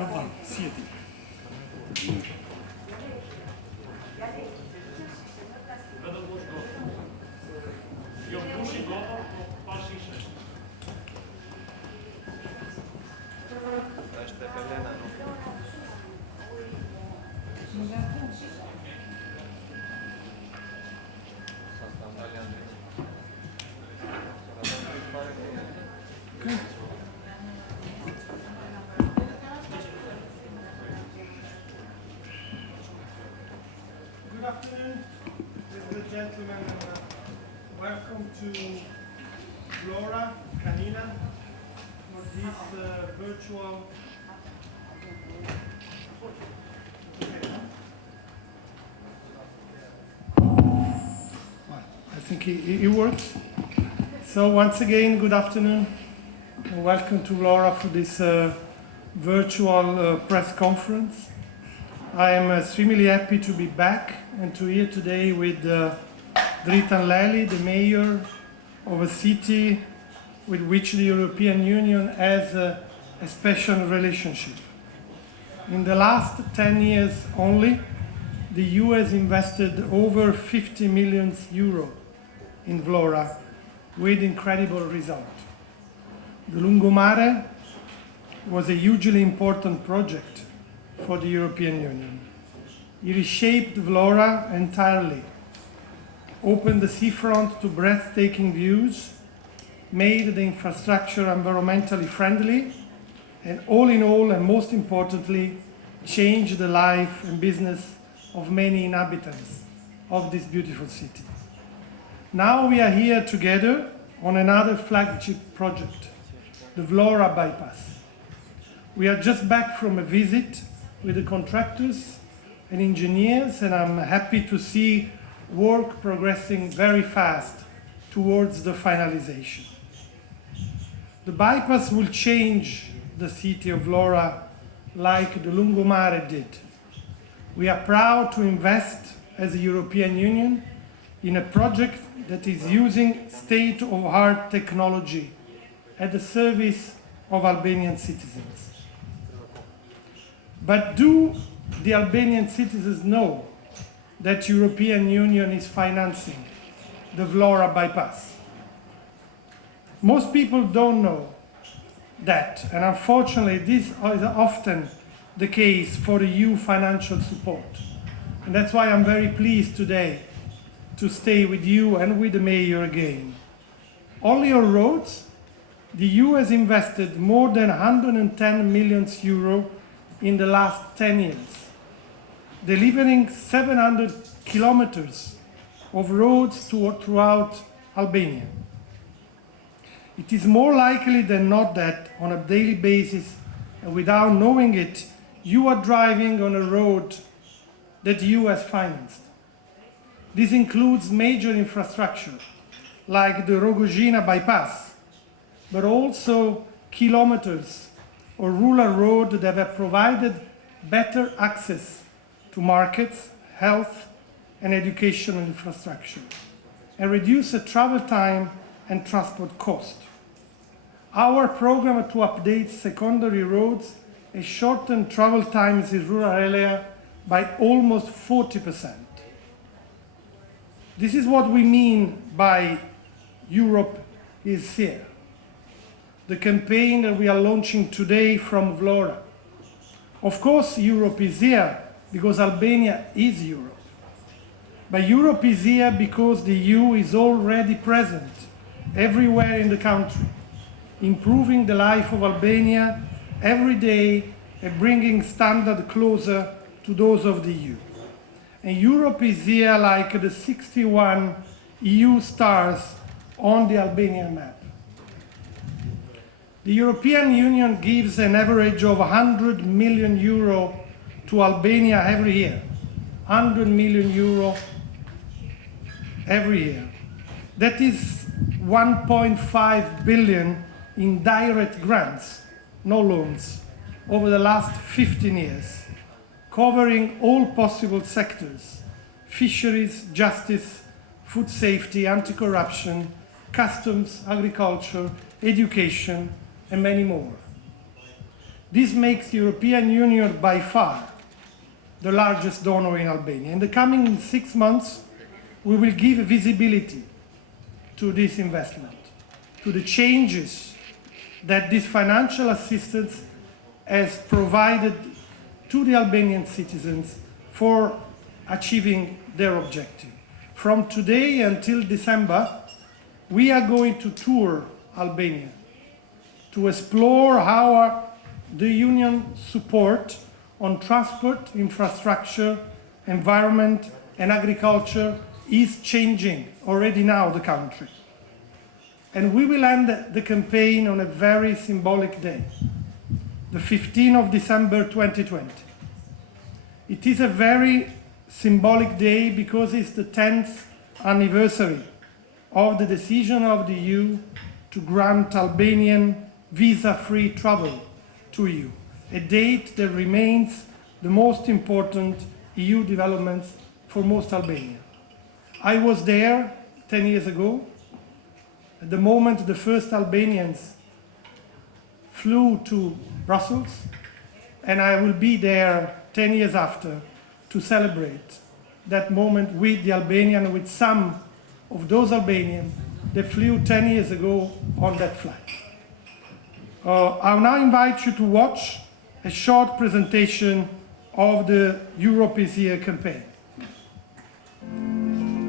تفضل سيدي. Good afternoon, ladies and gentlemen, and welcome to Flora Canina for this virtual. I think it works. So once again, good afternoon, and welcome to Flora for this virtual press conference. I am extremely happy to be back and to here today with Dritan Lely, the mayor of a city with which the European Union has a special relationship. In the last 10 years only, the EU has invested over 50 million euro in Vlora with incredible result. The Lungomare was a hugely important project for the European Union. It reshaped Vlora entirely, opened the seafront to breathtaking views, made the infrastructure environmentally friendly, and all in all, and most importantly, changed the life and business of many inhabitants of this beautiful city. Now we are here together on another flagship project, the Vlora bypass. We are just back from a visit with the contractors and engineers, and I'm happy to see work progressing very fast towards the finalization. The bypass will change the city of Vlora like the Lungomare did. We are proud to invest as a European Union in a project that is using state-of-the-art technology at the service of Albanian citizens. But do the Albanian citizens know that the European Union is financing the Vlora bypass? Most people don't know that, and unfortunately this is often the case for the EU financial support. And that's why I'm very pleased today to stay with you and with the mayor again. Only on roads, the EU has invested more than 110 million euro in the last 10 years, delivering 700 kilometers of roads throughout Albania. It is more likely than not that on a daily basis, and without knowing it, you are driving on a road that the EU has financed. This includes major infrastructure like the Rogozina bypass, but also kilometers or rural roads that have provided better access to markets, health, and educational infrastructure, and reduce the travel time and transport cost. Our program to update secondary roads has shortened travel times in rural area by almost 40%. This is what we mean by Europe is here. The campaign that we are launching today from Vlora. Of course, Europe is here because Albania is Europe. But Europe is here because the EU is already present everywhere in the country, improving the life of Albania every day and bringing standards closer to those of the EU. And Europe is here like the 61 EU stars on the Albanian map. The European Union gives an average of 100 million euro to Albania every year. 100 million euro every year. That is 1.5 billion in direct grants, no loans, over the last 15 years, covering all possible sectors: fisheries, justice, food safety, anti-corruption, customs, agriculture, education, and many more. This makes the European Union by far the largest donor in Albania. In the coming 6 months, we will give visibility to this investment, to the changes that this financial assistance has provided to the Albanian citizens for achieving their objective. From today until December, we are going to tour Albania to explore how the Union support on transport, infrastructure, environment, and agriculture is changing already now the country. And we will end the campaign on a very symbolic day, the 15th of December 2020. It is a very symbolic day because it's the 10th anniversary of the decision of the EU to grant Albanian visa-free travel to EU, a date that remains the most important EU developments for most Albanians. I was there 10 years ago. At the moment the first Albanians flew to Brussels, and I will be there 10 years after to celebrate that moment with the Albanian, with some of those Albanians that flew 10 years ago on that flight. I'll now invite you to watch a short presentation of the Europe is Here campaign.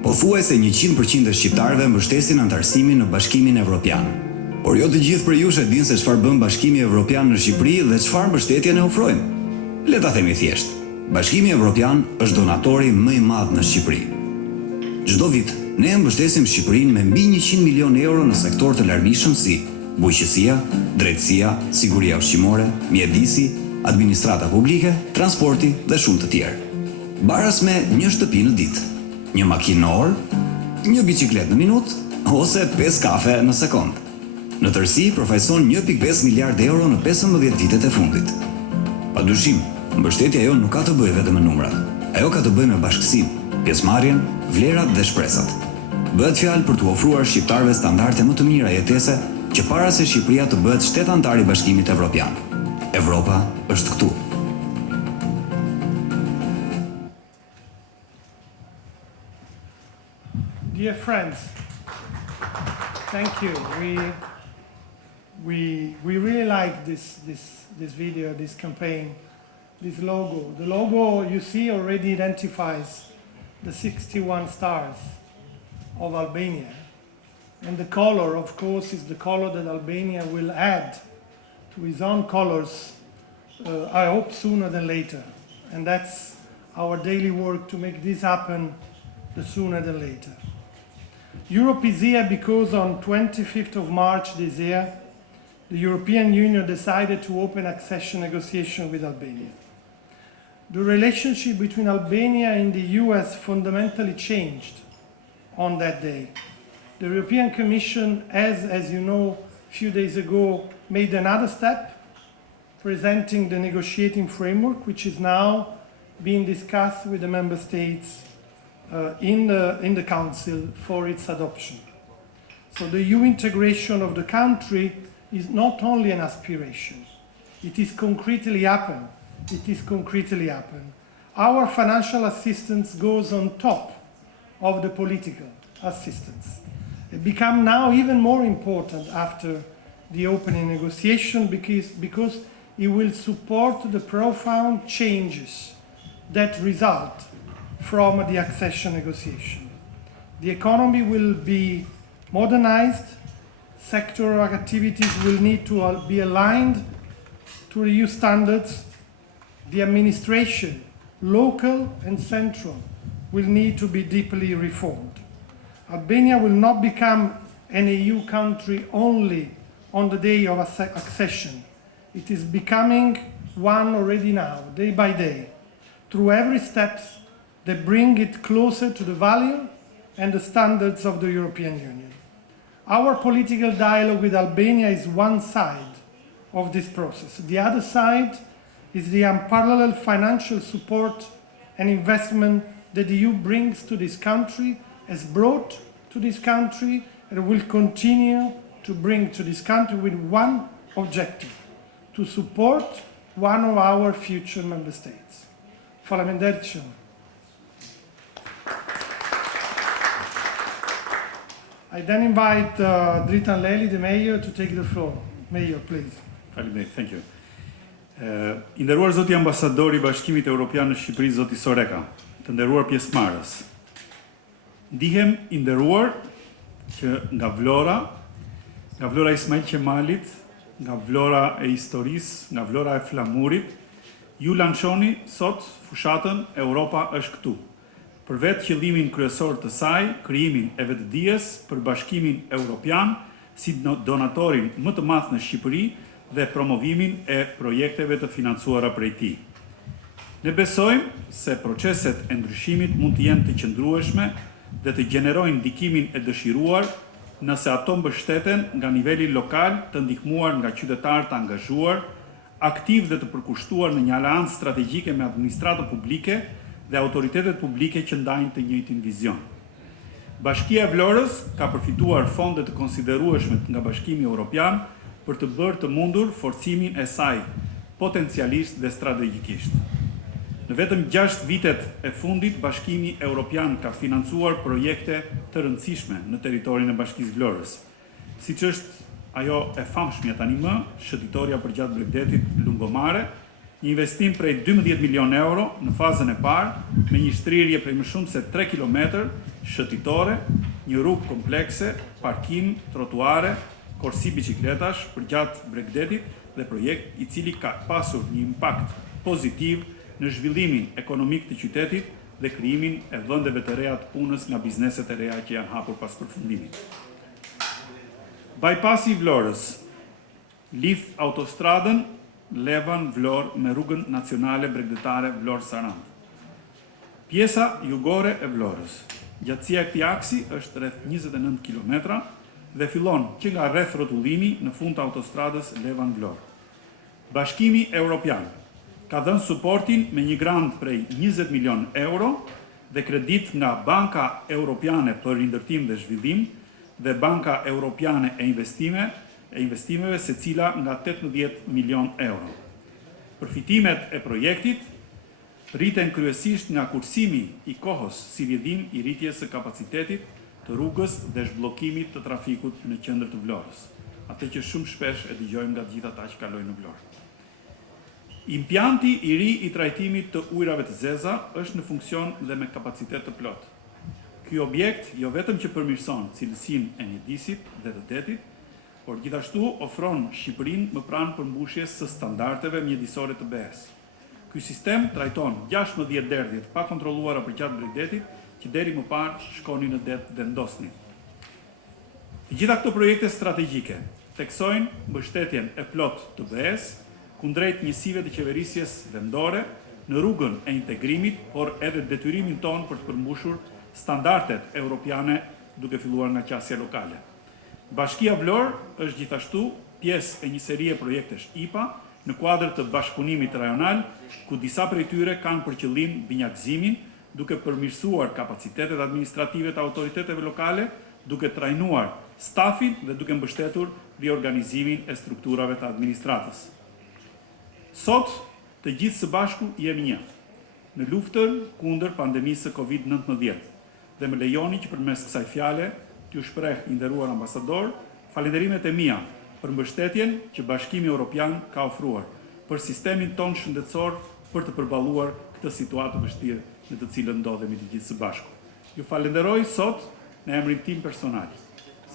Pothuajse 100% e shqiptarëve mbështesin anëtarësimin në Bashkimin Evropian. Por jo të gjithë prej jush e dinë se çfarë bën Bashkimi Evropian në Shqipëri dhe çfarë mbështetje ne ofrojmë. Le ta themi thjesht. Bashkimi Evropian është donatori më i madh në Shqipëri. Çdo vit ne mbështesim Shqipërinë me mbi 100 milion euro në sektor të larmishëm si bujqësia, drejtësia, siguria ushqimore, mjedisi, administrata publike, transporti dhe shumë të tjerë. Baras me një shtëpi në ditë, një makinë në orë, një biçikletë në minutë ose 5 kafe në sekond. Në tërësi përfaqëson 1.5 miliard euro në 15 vitet e fundit. Padyshim, mbështetja jonë nuk ka të bëjë vetëm me numrat. Ajo ka të bëjë me bashkësinë, pjesëmarrjen, vlerat dhe shpresat. Bëhet fjalë për t'u ofruar shqiptarëve standarde më të mira jetese që para se Shqipëria të bëhet shtet antar i Bashkimit Evropian. Evropa është këtu. Dear friends, thank you. We really like this video, this campaign, this logo. The logo you see already identifies the 61 stars of Albania. And the color, of course, is the color that Albania will add to its own colors, I hope sooner than later. And that's our daily work to make this happen the sooner than later. Europe is here because on 25th of March this year, the European Union decided to open accession negotiations with Albania. The relationship between Albania and the EU has fundamentally changed on that day. The European Commission has, as you know, a few days ago, made another step, presenting the negotiating framework, which is now being discussed with the member states in the Council for its adoption. So the EU integration of the country is not only an aspiration, it is concretely happened. It is concretely happened. Our financial assistance goes on top of the political assistance. It becomes now even more important after the opening negotiation because it will support the profound changes that result from the accession negotiation. The economy will be modernized, sectoral activities will need to be aligned to EU standards, the administration, local and central, will need to be deeply reformed. Albania will not become an EU country only on the day of accession. It is becoming one already now, day by day, through every step that bring it closer to the value and the standards of the European Union. Our political dialogue with Albania is one side of this process. The other side is the unparalleled financial support and investment that the EU brings to this country, has brought to this country, and will continue to bring to this country with one objective: to support one of our future member states. Faleminderit shumë. I then invite Dritan Leli, the mayor, to take the floor. Mayor, please. Faleminderit, thank you. I nderuar zoti ambasadori i Bashkimit Evropian në Shqipëri, zoti Soreca, të nderuar pjesëmarrës. Ndihem i nderuar që nga Vlora Ismail Qemalit, nga Vlora e historisë, nga Vlora e flamurit, ju lançoni sot fushatën Europa është këtu. Për vetë qëllimin kryesor të saj, krijimin e vetëdijes për Bashkimin Evropian si donatorin më të madh në Shqipëri dhe promovimin e projekteve të financuara prej tij. Ne besojmë se proceset e ndryshimit mund të jenë të qëndrueshme dhe të gjenerojnë ndikimin e dëshiruar nëse ato mbështeten nga niveli lokal, të ndihmuar nga qytetarë të angazhuar, aktiv dhe të përkushtuar në një aleancë strategjike me administratën publike dhe autoritetet publike që ndajnë të njëjtin vizion. Bashkia e Vlorës ka përfituar fonde të konsiderueshme nga Bashkimi Evropian për të bërë të mundur forcimin e saj potencialisht dhe strategjikisht. Në vetëm 6 vitet e fundit, Bashkimi Evropian ka financuar projekte të rëndësishme në territorin e Bashkisë Vlorës, siç është ajo e famshme tani më, shëtitoria përgjatë Bregdetit lungomare, një investim prej 12 milion euro në fazën e parë, me një shtrirje prej më shumë se 3 km shëtitore, një rrugë komplekse, parkim, trotuare, korsi bicikletash përgjatë Bregdetit dhe projekt i cili ka pasur një impakt pozitiv në zhvillimin ekonomik të qytetit dhe krijimin e vendeve të reja të punës nga bizneset e reja që janë hapur pas përfundimit. Bypassi i Vlorës lidh autostradën Levan-Vlorë me rrugën nacionale bregdetare Vlorë-Sarandë. Pjesa jugore e Vlorës. Gjatësia e këtij aksi është rreth 29 km dhe fillon që nga rreth rrotullimi në fund të autostradës Levan-Vlorë. Bashkimi Evropian ka dhënë suportin me një grant prej 20 milion euro dhe kredit nga Banka Europiane për Rindërtim dhe Zhvillim dhe Banka Europiane e investimeve, secila nga 18 milion euro. Përfitimet e projektit rriten kryesisht nga kursimi i kohës si rrjedhim i rritjes së kapacitetit të rrugës dhe zhbllokimit të trafikut në qendër të Vlorës, atë që shumë shpesh e dëgjojmë nga të gjithë ata që kalojnë në Vlorë. Impjanti i ri i trajtimit të ujrave të zeza është në funksion dhe me kapacitet të plot. Ky objekt jo vetëm që përmirëson cilësinë e mjedisit dhe të detit, por gjithashtu ofron Shqipërinë më pranë përmbushjes së standardeve mjedisore të BE-s. Ky sistem trajton 16 derdhje të pakontrolluara përgjatë Bregdetit, që deri më parë shkonin në det dhe ndosnin. Të gjitha këto projekte strategjike theksojnë mbështetjen e plot të BE-s kundrejt njësive të qeverisjes vendore në rrugën e integrimit, por edhe detyrimin tonë për të përmbushur standardet europiane duke filluar nga qasja lokale. Bashkia Vlorë është gjithashtu pjesë e një serie projektesh IPA në kuadër të bashkëpunimit rajonal, ku disa prej tyre kanë për qëllim binjakëzimin, duke përmirësuar kapacitetet administrative të autoriteteve lokale, duke trajnuar stafin dhe duke mbështetur riorganizimin e strukturave të administratës. Sot, të gjithë së bashku jemi një, në luftën kundër pandemisë së COVID-19, dhe më lejoni që përmes kësaj fjale t'ju shpreh i nderuar ambasador falënderimet e mia për mbështetjen që Bashkimi Evropian ka ofruar për sistemin ton shëndetësor për të përballuar këtë situatë të vështirë në të cilën ndodhemi të gjithë së bashku. Ju falenderoj sot në emrin tim personal.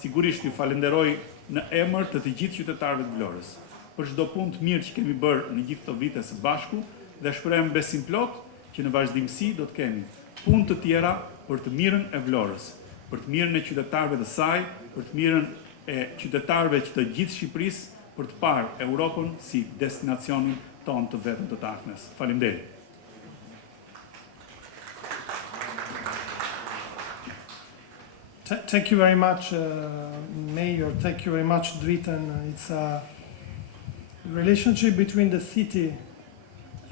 Sigurisht ju falenderoj në emër të gjithë qytetarëve të Vlorës për çdo punë të mirë që kemi bërë në gjithë këto vite së bashku dhe shpreh besim plot që në vazhdimsi do të kemi punë të tjera për të mirën e Vlorës, për të mirën e qytetarëve të saj, për të mirën e qytetarëve që të gjithë Shqipërisë, për të parë Europën si destinacionin tonë të vetëm të ardhmes. Faleminderit. Thank you very much, Mayor. Thank you very much, Dritan. It's a relationship between the city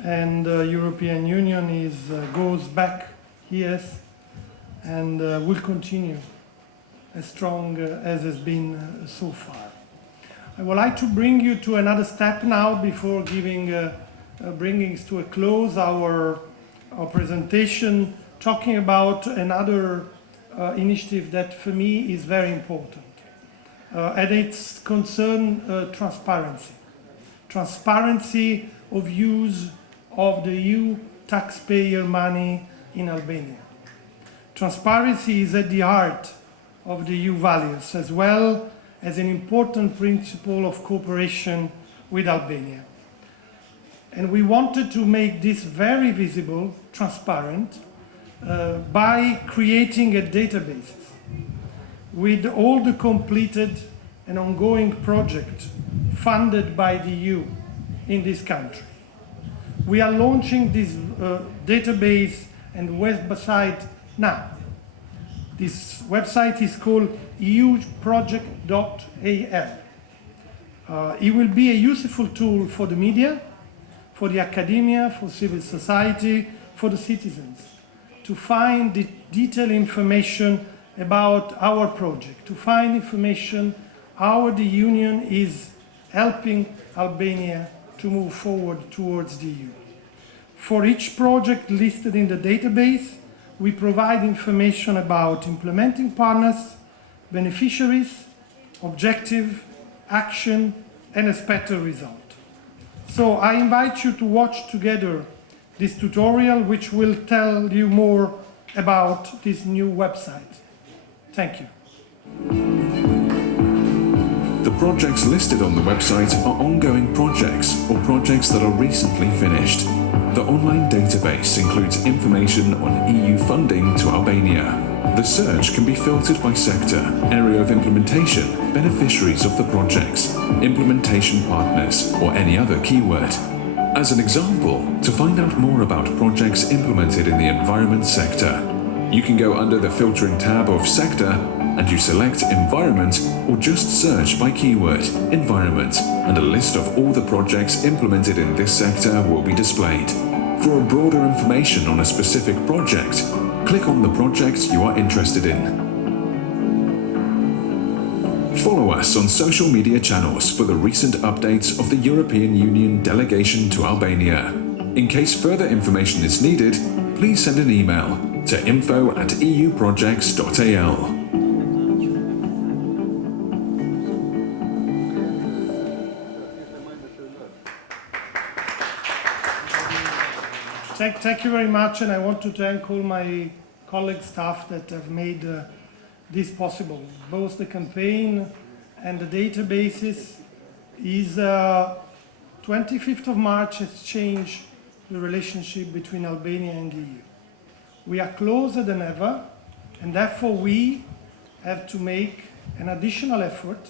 and the European Union goes back years and will continue as strong as has been so far. I would like to bring you to another step now before giving bringing to a close our presentation, talking about another initiative that for me is very important. And it's concern transparency. Transparency of use of the EU taxpayer money in Albania. Transparency is at the heart of the EU values, as well as an important principle of cooperation with Albania. And we wanted to make this very visible, transparent, by creating a database with all the completed and ongoing projects funded by the EU in this country. We are launching this database and website now. This website is called euproject.al. It will be a useful tool for the media, for the academia, for civil society, for the citizens, to find the detailed information about our project, to find information how the Union is helping Albania to move forward towards the EU. For each project listed in the database, we provide information about implementing partners, beneficiaries, objective, action, and expected result. So I invite you to watch together this tutorial, which will tell you more about this new website. Thank you. The projects listed on the website are ongoing projects or projects that are recently finished. The online database includes information on EU funding to Albania. The search can be filtered by sector, area of implementation, beneficiaries of the projects, implementation partners, or any other keyword. As an example, to find out more about projects implemented in the environment sector, you can go under the filtering tab of sector and you select environment or just search by keyword environment, and a list of all the projects implemented in this sector will be displayed. For broader information on a specific project, click on the project you are interested in. Follow us on social media channels for the recent updates of the European Union delegation to Albania. In case further information is needed, please send an email to info@euprojects.al. Thank you very much, and I want to thank all my colleague staff that have made this possible. Both the campaign and the databases is 25th of March has changed the relationship between Albania and the EU. We are closer than ever, and therefore we have to make an additional effort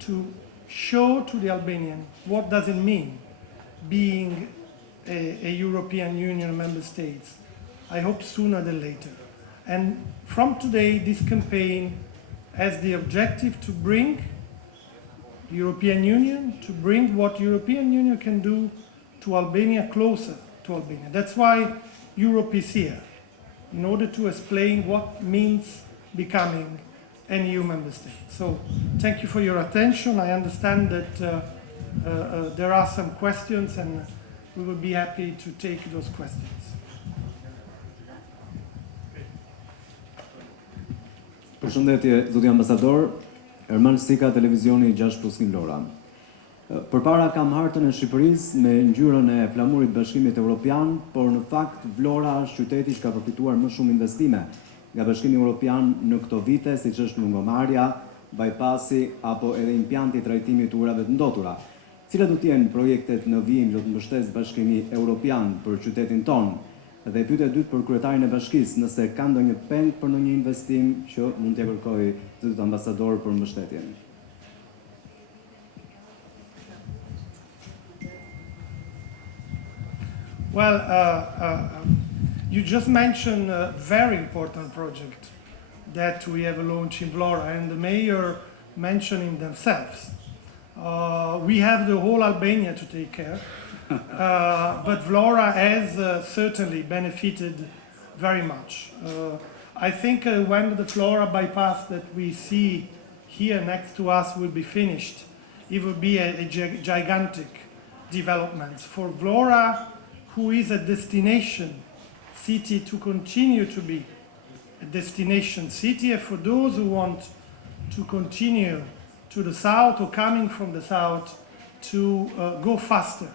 to show to the Albanian what does it mean being a European Union member states. I hope sooner than later. And from today, this campaign has the objective to bring the European Union, to bring what European Union can do to Albania closer to Albania. That's why Europe is here, in order to explain what means becoming an EU member state. So thank you for your attention. I understand that there are some questions, and we will be happy to take those questions. Përshëndetje, zoti ambasador, Erman Sika, televizioni 6+1 Vlora. Përpara kam hartën e Shqipërisë me ngjyrën e flamurit Bashkimit Evropian, por në fakt Vlora është qyteti që ka përfituar më shumë investime nga Bashkimi Evropian në këto vite, siç është lungomarrja, bypassi apo edhe impjanti i trajtimit të ujrave të ndotura. Cilat do të jenë projektet në vijim që do të mbështesë Bashkimi Evropian për qytetin tonë? Dhe pyetja e dytë për kryetarin e bashkisë, nëse ka ndonjë peng për ndonjë investim që mund t'ia kërkojë zotit ambasador për mbështetjen. Well, you just mentioned a very important project that we have launched in Vlora, and the mayor mentioning themselves. We have the whole Albania to take care, but Vlora has certainly benefited very much. I think when the Vlora bypass that we see here next to us will be finished, it will be a gigantic developments. For Vlora, who is a destination city, to continue to be a destination city, and for those who want to continue to the south or coming from the south to go faster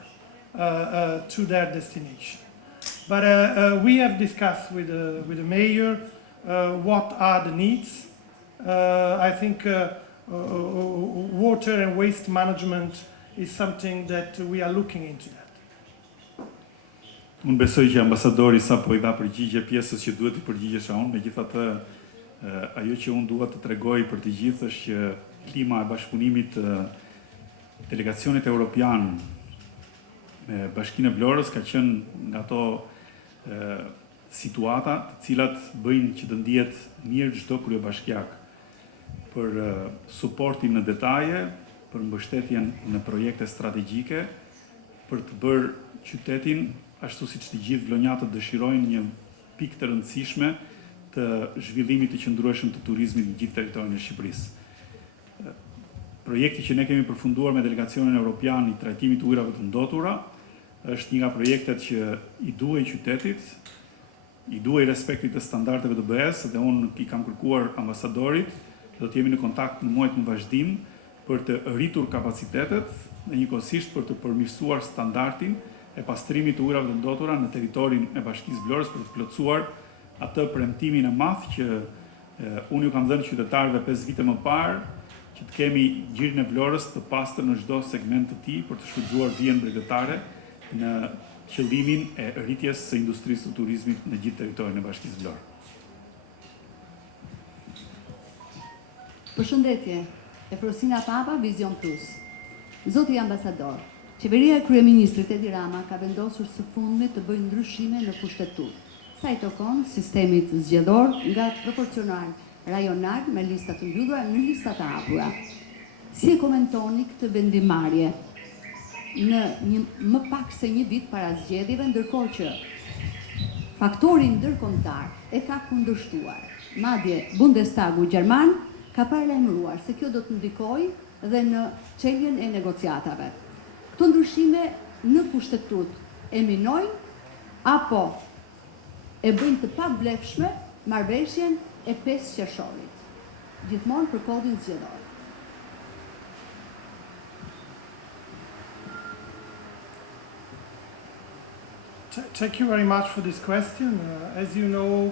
to their destination. But we have discussed with the mayor what are the needs. I think water and waste management is something that we are looking into that. Unë besoj që ambasadori sa po I dha përgjigje pjesës që duhet I përgjigjesha unë, megjithatë ajo që unë dua të tregoj për të gjithë është që klima e bashkëpunimit delegacionit evropian me Bashkinë e Vlorës ka qenë nga ato situata të cilat bëjnë që të ndihet mirë çdo kryebashkiak për suportin në detaje, për mbështetjen në projekte strategjike, për të bërë qytetin ashtu siç të gjithë vlonjatët dëshirojnë një pikë të rëndësishme të zhvillimit të qëndrueshëm të turizmit në gjithë territorin e Shqipërisë. Projekti që ne kemi përfunduar me delegacionin evropian I trajtimit të ujrave të ndotura është një nga projektet që I duhej qytetit, I duhej respektit të standardeve të BE-s dhe unë I kam kërkuar ambasadorit do të jemi në kontakt në muajt në vazhdim për të rritur kapacitetet dhe njëkohësisht për të përmirësuar standardin e pastrimit të ujrave të ndotura në territorin e Bashkisë Vlorës për të plotësuar atë premtimin e madh që unë ju kam dhënë qytetarëve 5 vite më parë që të kemi gjirin e Vlorës të pastër në çdo segment të tij për të shfrytzuar vijën mbretërore në qëllimin e rritjes së industrisë të turizmit në gjithë territorin e Bashkisë Vlorë. Përshëndetje, Efrosina Papa, Vision Plus. Zoti ambasador, qeveria e kryeministrit Edi Rama ka vendosur së fundmi të bëjë ndryshime në kushtetut, sa I takon sistemit zgjedhor nga proporcional rajonal me lista të mbyllura në lista të hapura. Si e komentoni këtë vendimarrje në më pak se një vit para zgjedhjeve, ndërkohë që faktori ndërkombëtar e ka kundërshtuar. Madje Bundestagu Gjerman ka paralajmëruar se kjo do të ndikojë dhe në çeljen e negociatave. Këto ndryshime në kushtetut e minojnë apo e bëjnë të pavlefshme marrëveshjen e 5 qershorit, gjithmonë për kodin zgjedhor. Thank you very much for this question. As you know,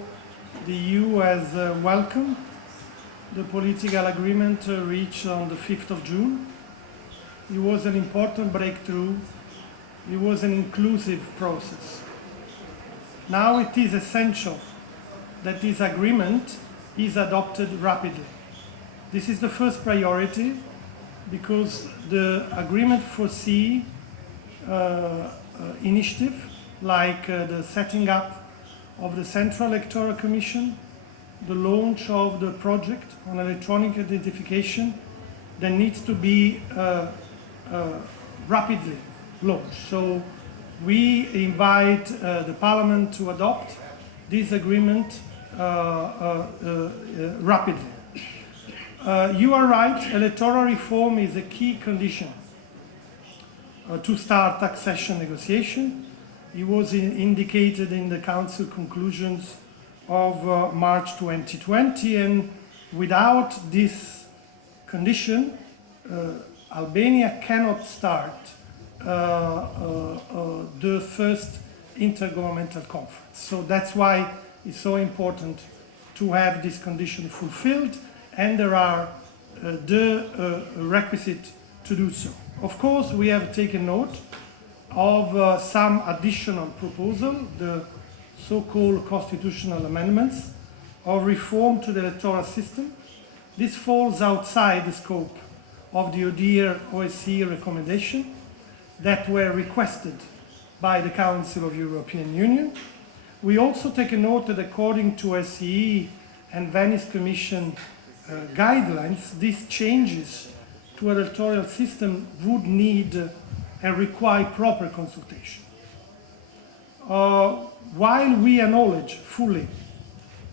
the EU has welcomed the political agreement reached on the 5th of June. It was an important breakthrough. It was an inclusive process. Now it is essential that this agreement is adopted rapidly. This is the first priority because the agreement foresees initiative like the setting up of the Central Electoral Commission, the launch of the project on electronic identification that needs to be rapidly launched. So we invite the Parliament to adopt this agreement rapidly. You are right, electoral reform is a key condition to start accession negotiation. It was indicated in the Council conclusions of March 2020, and without this condition, Albania cannot start the first intergovernmental conference. So that's why it's so important to have this condition fulfilled, and there are the requisite to do so. Of course, we have taken note of some additional proposal, the so-called constitutional amendments of reform to the electoral system. This falls outside the scope of the ODIHR OSCE recommendation that were requested by the Council of European Union. We also take a note that according to OSCE and Venice Commission guidelines, these changes to electoral system would need and require proper consultation. While we acknowledge fully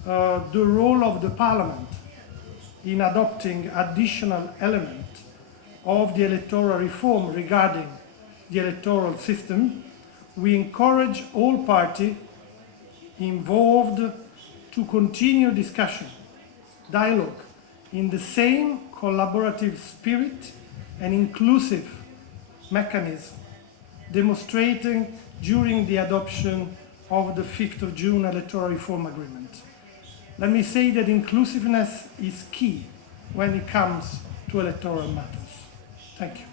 the role of the Parliament in adopting additional elements of the electoral reform regarding the electoral system, we encourage all parties involved to continue discussion, dialogue, in the same collaborative spirit and inclusive mechanism demonstrating during the adoption of the 5th of June electoral reform agreement. Let me say that inclusiveness is key when it comes to electoral matters. Thank you.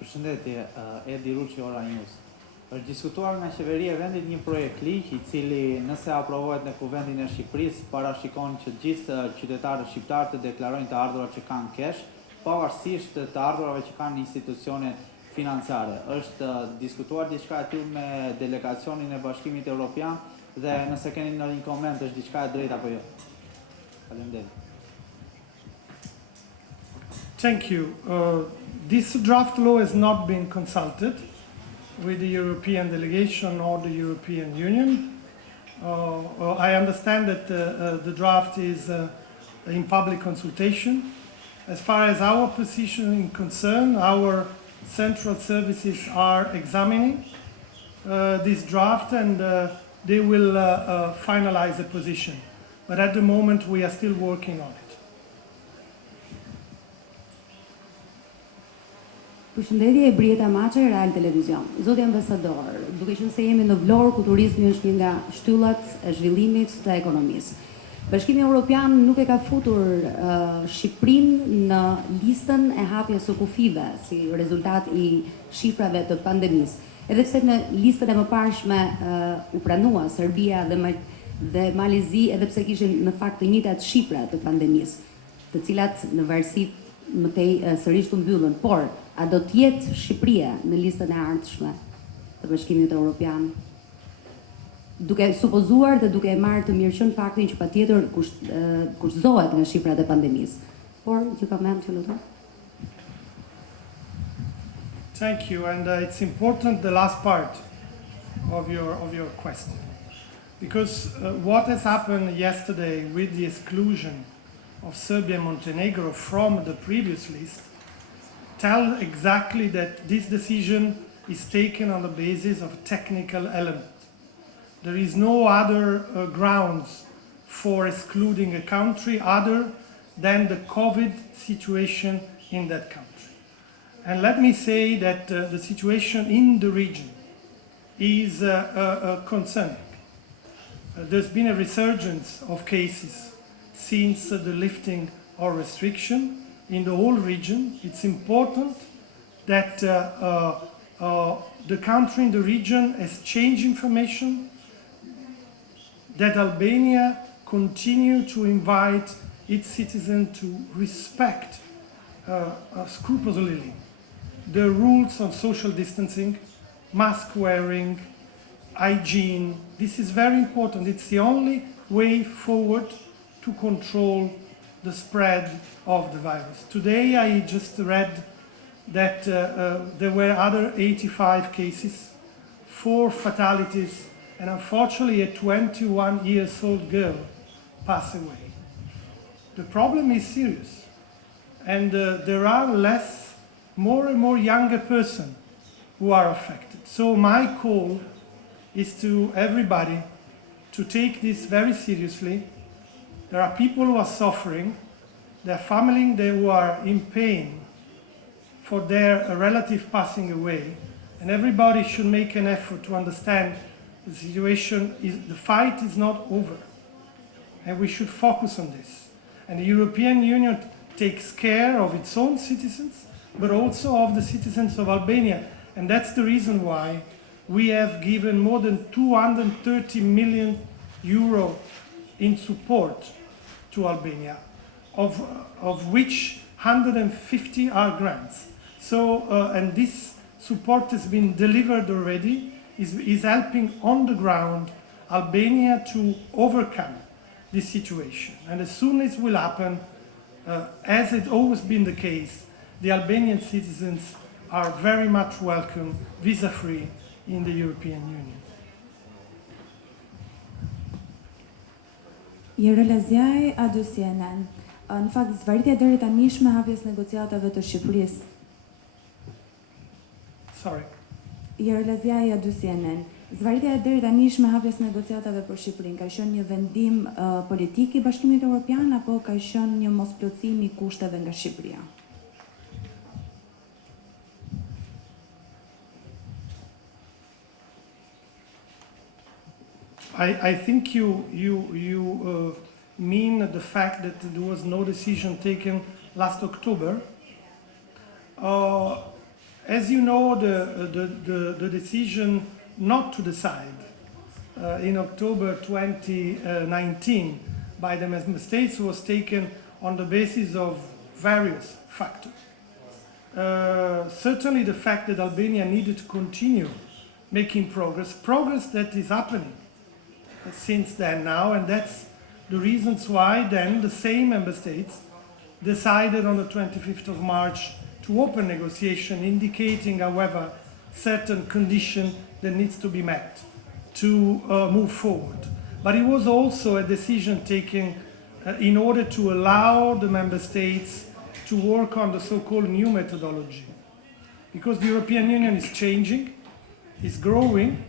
Përshëndetje, Edi Ruçi, Ora News. Është diskutuar nga qeveria e vendit një projekt ligj i cili nëse aprovohet në Kuvendin e Shqipërisë parashikon që gjithë qytetarët shqiptar të deklarojnë të ardhurat që kanë kesh, pavarësisht të ardhurave që kanë institucionet financiare. Është diskutuar diçka e tillë me delegacionin e Bashkimit Evropian dhe nëse keni ndonjë koment është diçka e drejtë apo jo. Faleminderit. Thank you. This draft law has not been consulted with the European delegation or the European Union. I understand that the draft is in public consultation. As far as our position is concerned, our central services are examining this draft and they will finalize the position. But at the moment we are still working on it. Përshëndetje, Brieta Maçe, Real Televizion. Zoti ambasador, duke qenë se jemi në Vlorë ku turizmi është një nga shtyllat e zhvillimit të ekonomisë. Bashkimi Evropian nuk e ka futur Shqipërinë në listën e hapjes së kufive si rezultat i shifrave të pandemisë. Edhe pse në listën e mëparshme u pranua Serbia dhe Malezi, edhe pse kishin në fakt të njëjtat shifra të pandemisë, të cilat në varësi më tej sërish të mbyllën, por a do të jetë Shqipëria në listën e ardhshme të Bashkimit Evropian? Duke supozuar dhe duke marrë të mirëqen faktin që patjetër kushtozohet nga shifrat e pandemisë. Por ju koment, ju lutem. Thank you, and it's important the last part of your question, because what has happened yesterday with the exclusion of Serbia and Montenegro from the previous list tell exactly that this decision is taken on the basis of a technical element. There is no other grounds for excluding a country other than the COVID situation in that country. And let me say that the situation in the region is concerning. There's been a resurgence of cases since the lifting of restriction in the whole region. It's important that the country in the region has changed information, that Albania continue to invite its citizens to respect scrupulously the rules on social distancing, mask wearing, hygiene. This is very important. It's the only way forward to control the spread of the virus. Today I just read that there were other 85 cases, 4 fatalities, and unfortunately a 21-year-old girl passed away. The problem is serious, and there are more and more younger persons who are affected. So my call is to everybody to take this very seriously. There are people who are suffering, there are families who are in pain for their relative passing away, and everybody should make an effort to understand the situation, the fight is not over, and we should focus on this. And the European Union takes care of its own citizens, but also of the citizens of Albania, and that's the reason why we have given more than 230 million euro in support to Albania, of which 150 are grants. So, and this support has been delivered already, is helping on the ground Albania to overcome this situation. And as soon as it will happen, as it's always been the case, the Albanian citizens are very much welcome, visa-free, in the European Union. Jere Laziaj, A2 CNN. Në fakt, zvarritja deri tanishme hapjes negociatave të Shqipërisë. Sorry. Jerelazjaja 2 CNN. Zvarritja deri tanishme hapjes negociatave për Shqipërinë ka qenë një vendim politik i Bashkimit Evropian apo ka qenë një mosplotësim i kushteve nga Shqipëria? I think you mean the fact that there was no decision taken last October. As you know, the decision not to decide in October 2019 by the member states was taken on the basis of various factors. Certainly the fact that Albania needed to continue making progress that is happening since then now, and that's the reasons why then the same member states decided on the 25th of March to open negotiation, indicating, however, certain condition that needs to be met to move forward. But it was also a decision taken in order to allow the member states to work on the so-called new methodology. Because the European Union is changing, is growing,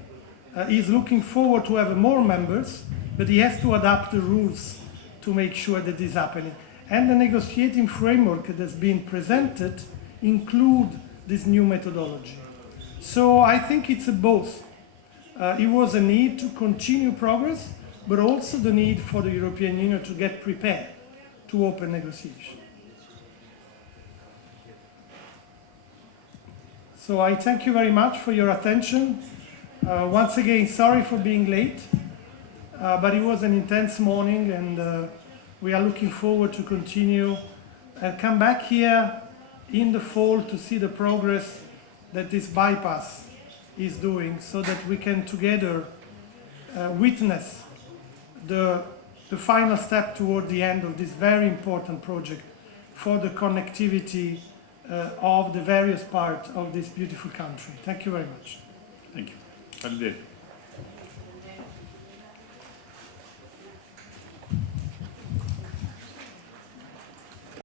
is looking forward to have more members, but he has to adapt the rules to make sure that this is happening. And the negotiating framework that has been presented include this new methodology. So I think it's a both. It was a need to continue progress, but also the need for the European Union to get prepared to open negotiation. So I thank you very much for your attention. Once again, sorry for being late, but it was an intense morning, and we are looking forward to continue and come back here in the fall to see the progress that this bypass is doing, so that we can together witness the final step toward the end of this very important project for the connectivity of the various parts of this beautiful country. Thank you very much. Thank you. Faleminderit.